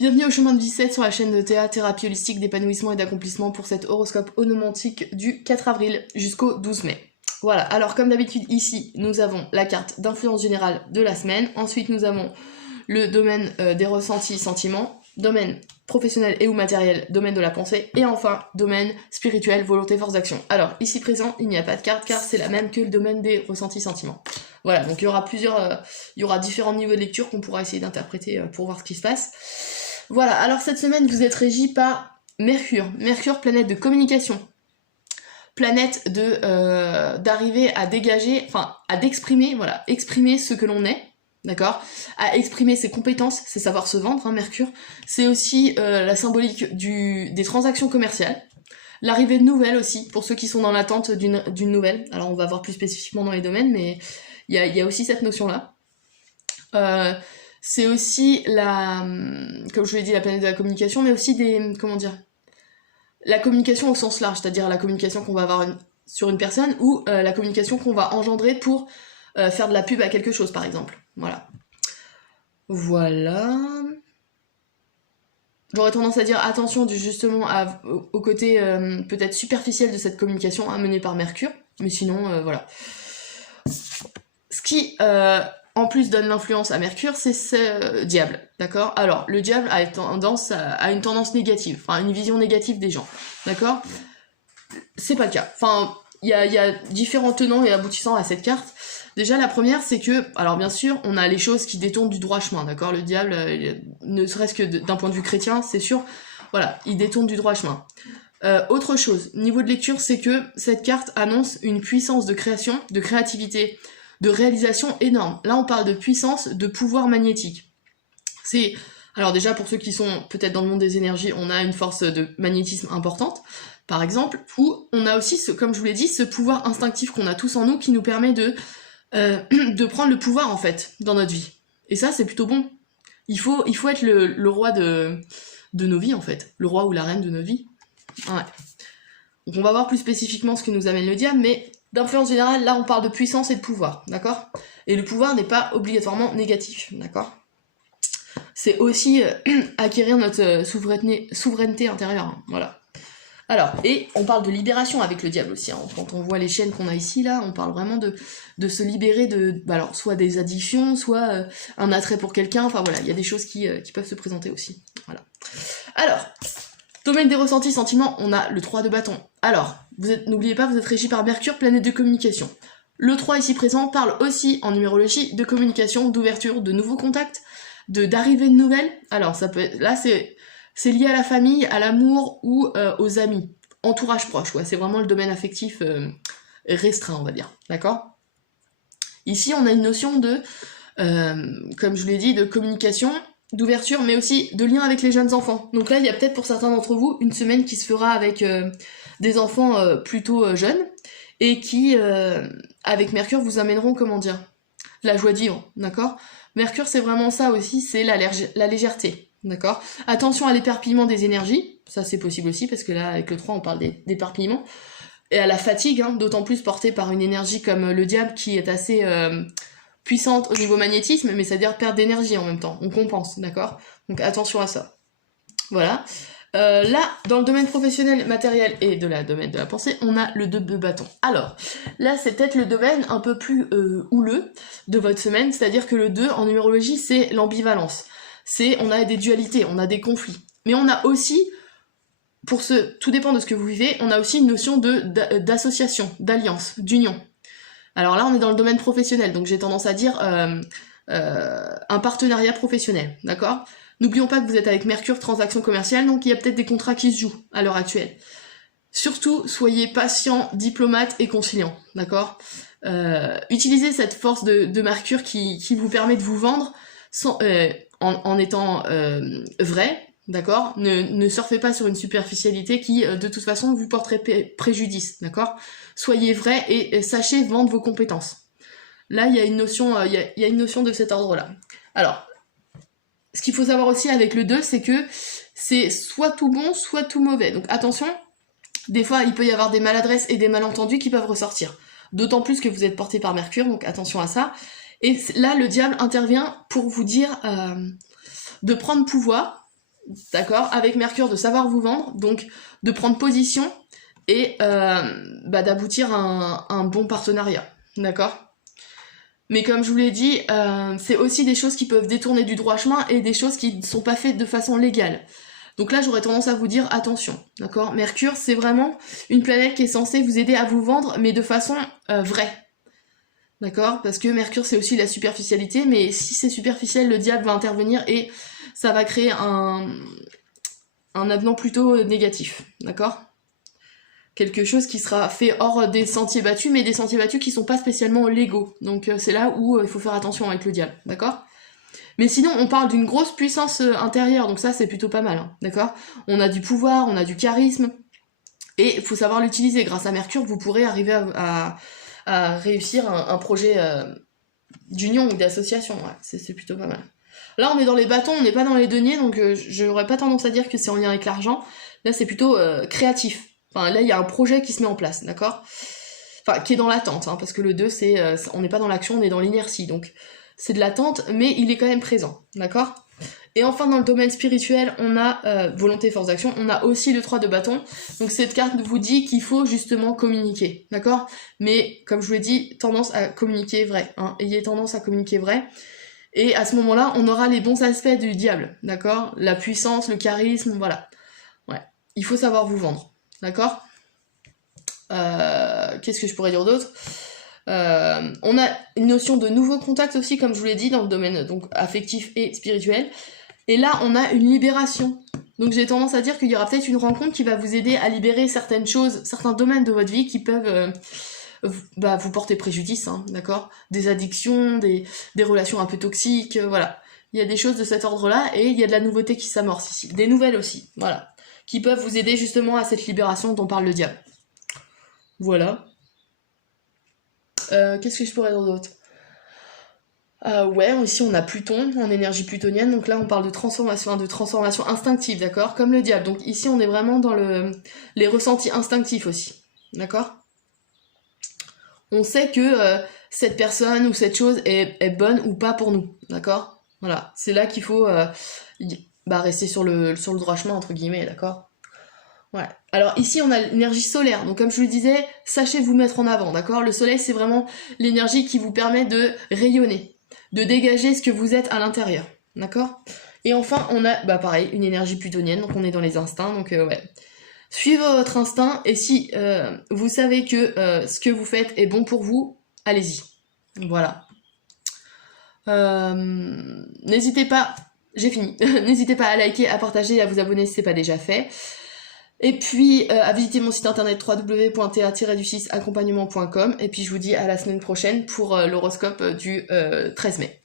Bienvenue au chemin de vie 7 sur la chaîne de Théa, thérapie holistique d'épanouissement et d'accomplissement pour cet horoscope onomantique du 4 avril jusqu'au 12 mai. Voilà, alors comme d'habitude ici, nous avons la carte d'influence générale de la semaine, ensuite nous avons le domaine des ressentis, sentiments, domaine professionnel et ou matériel, domaine de la pensée, et enfin, domaine spirituel, volonté, force d'action. Alors, ici présent, il n'y a pas de carte, car c'est la même que le domaine des ressentis, sentiments. Voilà, donc il y aura différents niveaux de lecture qu'on pourra essayer d'interpréter pour voir ce qui se passe. Voilà, alors cette semaine, vous êtes régi par Mercure. Mercure, planète de communication. Planète d'arriver à dégager, enfin, d'exprimer, voilà, exprimer ce que l'on est, d'accord, à exprimer ses compétences, c'est savoir se vendre, hein, Mercure. C'est aussi la symbolique des transactions commerciales. L'arrivée de nouvelles aussi, pour ceux qui sont dans l'attente d'une nouvelle. Alors on va voir plus spécifiquement dans les domaines, mais il y a aussi cette notion-là. C'est aussi comme je vous l'ai dit, la planète de la communication, mais aussi la communication au sens large, c'est-à-dire la communication qu'on va avoir sur une personne ou la communication qu'on va engendrer pour faire de la pub à quelque chose, par exemple. Voilà. Voilà. J'aurais tendance à dire attention justement au côté peut-être superficiel de cette communication menée par Mercure, mais sinon, voilà. Ce qui, en plus, donne l'influence à Mercure, c'est ce diable, d'accord? Alors, le diable a une tendance négative, enfin, une vision négative des gens, d'accord? C'est pas le cas. Enfin, il y a différents tenants et aboutissants à cette carte. Déjà, la première, c'est que, alors bien sûr, on a les choses qui détournent du droit chemin, d'accord? Le diable, ne serait-ce que d'un point de vue chrétien, c'est sûr, voilà, il détourne du droit chemin. Autre chose, niveau de lecture, c'est que cette carte annonce une puissance de création, de créativité, de réalisation énorme. Là, on parle de puissance, de pouvoir magnétique. Alors déjà, pour ceux qui sont peut-être dans le monde des énergies, on a une force de magnétisme importante, par exemple, ou on a aussi, comme je vous l'ai dit, ce pouvoir instinctif qu'on a tous en nous qui nous permet de prendre le pouvoir, en fait, dans notre vie. Et ça, c'est plutôt bon. Il faut être le roi de nos vies, en fait. Le roi ou la reine de nos vies. Ouais. Donc on va voir plus spécifiquement ce que nous amène le diable, mais d'influence générale, là on parle de puissance et de pouvoir, d'accord? Et le pouvoir n'est pas obligatoirement négatif, d'accord? C'est aussi acquérir notre souveraineté intérieure, hein, voilà. Alors, et on parle de libération avec le diable aussi, hein. Quand on voit les chaînes qu'on a ici, là, on parle vraiment de se libérer alors, soit des addictions, soit un attrait pour quelqu'un, enfin voilà, il y a des choses qui peuvent se présenter aussi, voilà. Alors, domaine des ressentis, sentiments, on a le 3 de bâton. Alors, n'oubliez pas, vous êtes régi par Mercure, planète de communication. Le 3 ici présent parle aussi en numérologie de communication, d'ouverture, de nouveaux contacts, d'arrivée de nouvelles. Alors, ça peut être, là, c'est lié à la famille, à l'amour ou aux amis. Entourage proche, ouais, c'est vraiment le domaine affectif restreint, on va dire. D'accord? Ici, on a une notion comme je vous l'ai dit, de communication, d'ouverture, mais aussi de lien avec les jeunes enfants. Donc là, il y a peut-être pour certains d'entre vous une semaine qui se fera avec des enfants plutôt jeunes, et qui, avec Mercure, vous amèneront, comment dire, la joie de vivre, d'accord? Mercure, c'est vraiment ça aussi, c'est la légèreté, d'accord? Attention à l'éparpillement des énergies, ça c'est possible aussi, parce que là, avec le 3, on parle d'éparpillement, et à la fatigue, hein, d'autant plus portée par une énergie comme le diable, qui est assez puissante au niveau magnétisme, mais c'est-à-dire perte d'énergie en même temps, on compense, d'accord? Donc attention à ça. Voilà. Là, dans le domaine professionnel, matériel et domaine de la pensée, on a le 2 de bâton. Alors, là, c'est peut-être le domaine un peu plus houleux de votre semaine, c'est-à-dire que le 2, en numérologie, c'est l'ambivalence. On a des dualités, on a des conflits. Mais on a aussi, tout dépend de ce que vous vivez, on a aussi une notion d'association, d'alliance, d'union. Alors là, on est dans le domaine professionnel, donc j'ai tendance à dire un partenariat professionnel, d'accord? N'oublions pas que vous êtes avec Mercure, transaction commerciale, donc il y a peut-être des contrats qui se jouent à l'heure actuelle. Surtout, soyez patient, diplomate et conciliant, d'accord? Utilisez cette force de Mercure qui vous permet de vous vendre en étant vrai, d'accord? Ne surfez pas sur une superficialité qui, de toute façon, vous porterait préjudice, d'accord? Soyez vrai et sachez vendre vos compétences. Là, il y a une notion, une notion de cet ordre-là. Alors, ce qu'il faut savoir aussi avec le 2, c'est que c'est soit tout bon, soit tout mauvais. Donc attention, des fois, il peut y avoir des maladresses et des malentendus qui peuvent ressortir. D'autant plus que vous êtes porté par Mercure, donc attention à ça. Et là, le diable intervient pour vous dire de prendre pouvoir, d'accord, avec Mercure, de savoir vous vendre, donc de prendre position et d'aboutir à un bon partenariat, d'accord. Mais comme je vous l'ai dit, c'est aussi des choses qui peuvent détourner du droit chemin et des choses qui ne sont pas faites de façon légale. Donc là, j'aurais tendance à vous dire attention, d'accord. Mercure, c'est vraiment une planète qui est censée vous aider à vous vendre, mais de façon vraie, d'accord. Parce que Mercure, c'est aussi la superficialité, mais si c'est superficiel, le diable va intervenir et ça va créer un avenant plutôt négatif, d'accord. Quelque chose qui sera fait hors des sentiers battus, mais des sentiers battus qui sont pas spécialement légaux. Donc c'est là où il faut faire attention avec le diable, d'accord. Mais sinon, on parle d'une grosse puissance intérieure, donc ça c'est plutôt pas mal, hein, d'accord. On a du pouvoir, on a du charisme, et il faut savoir l'utiliser. Grâce à Mercure, vous pourrez arriver à réussir un projet d'union ou d'association, ouais, c'est plutôt pas mal. Là, on est dans les bâtons, on n'est pas dans les deniers, donc j'aurais pas tendance à dire que c'est en lien avec l'argent. Là, c'est plutôt créatif. Enfin, là, il y a un projet qui se met en place, d'accord. Enfin, qui est dans l'attente, hein, parce que le 2, c'est on n'est pas dans l'action, on est dans l'inertie, donc c'est de l'attente, mais il est quand même présent, d'accord. Et enfin, dans le domaine spirituel, on a volonté, force d'action, on a aussi le 3 de bâton, donc cette carte vous dit qu'il faut justement communiquer, d'accord. Mais, comme je vous l'ai dit, tendance à communiquer vrai, hein, ayez tendance à communiquer vrai. Et à ce moment-là, on aura les bons aspects du diable, d'accord. La puissance, le charisme, voilà. Ouais, il faut savoir vous vendre. D'accord. Qu'est-ce que je pourrais dire d'autre. On a une notion de nouveau contact aussi, comme je vous l'ai dit, dans le domaine donc affectif et spirituel. Et là, on a une libération. Donc j'ai tendance à dire qu'il y aura peut-être une rencontre qui va vous aider à libérer certaines choses, certains domaines de votre vie qui peuvent vous porter préjudice, hein, d'accord. Des addictions, des relations un peu toxiques, voilà. Il y a des choses de cet ordre-là, et il y a de la nouveauté qui s'amorce ici. Des nouvelles aussi, voilà. Qui peuvent vous aider justement à cette libération dont parle le diable. Voilà. Qu'est-ce que je pourrais dire d'autre. Ouais, ici on a Pluton en énergie plutonienne, donc là on parle de transformation instinctive, d'accord. Comme le diable, donc ici on est vraiment dans les ressentis instinctifs aussi, d'accord. On sait que cette personne ou cette chose est bonne ou pas pour nous, d'accord. Voilà, c'est là qu'il faut rester sur le droit chemin, entre guillemets, d'accord. Ouais. Alors ici on a l'énergie solaire, donc comme je vous le disais, sachez vous mettre en avant, d'accord. Le soleil c'est vraiment l'énergie qui vous permet de rayonner, de dégager ce que vous êtes à l'intérieur, d'accord. Et enfin on a, pareil, une énergie plutonienne, donc on est dans les instincts, donc ouais. Suivez votre instinct, et si vous savez que ce que vous faites est bon pour vous, allez-y. Voilà. N'hésitez pas, j'ai fini, n'hésitez pas à liker, à partager et à vous abonner si c'est pas déjà fait. Et puis à visiter mon site internet www.ta-du6accompagnement.com, et puis je vous dis à la semaine prochaine pour l'horoscope du 13 mai.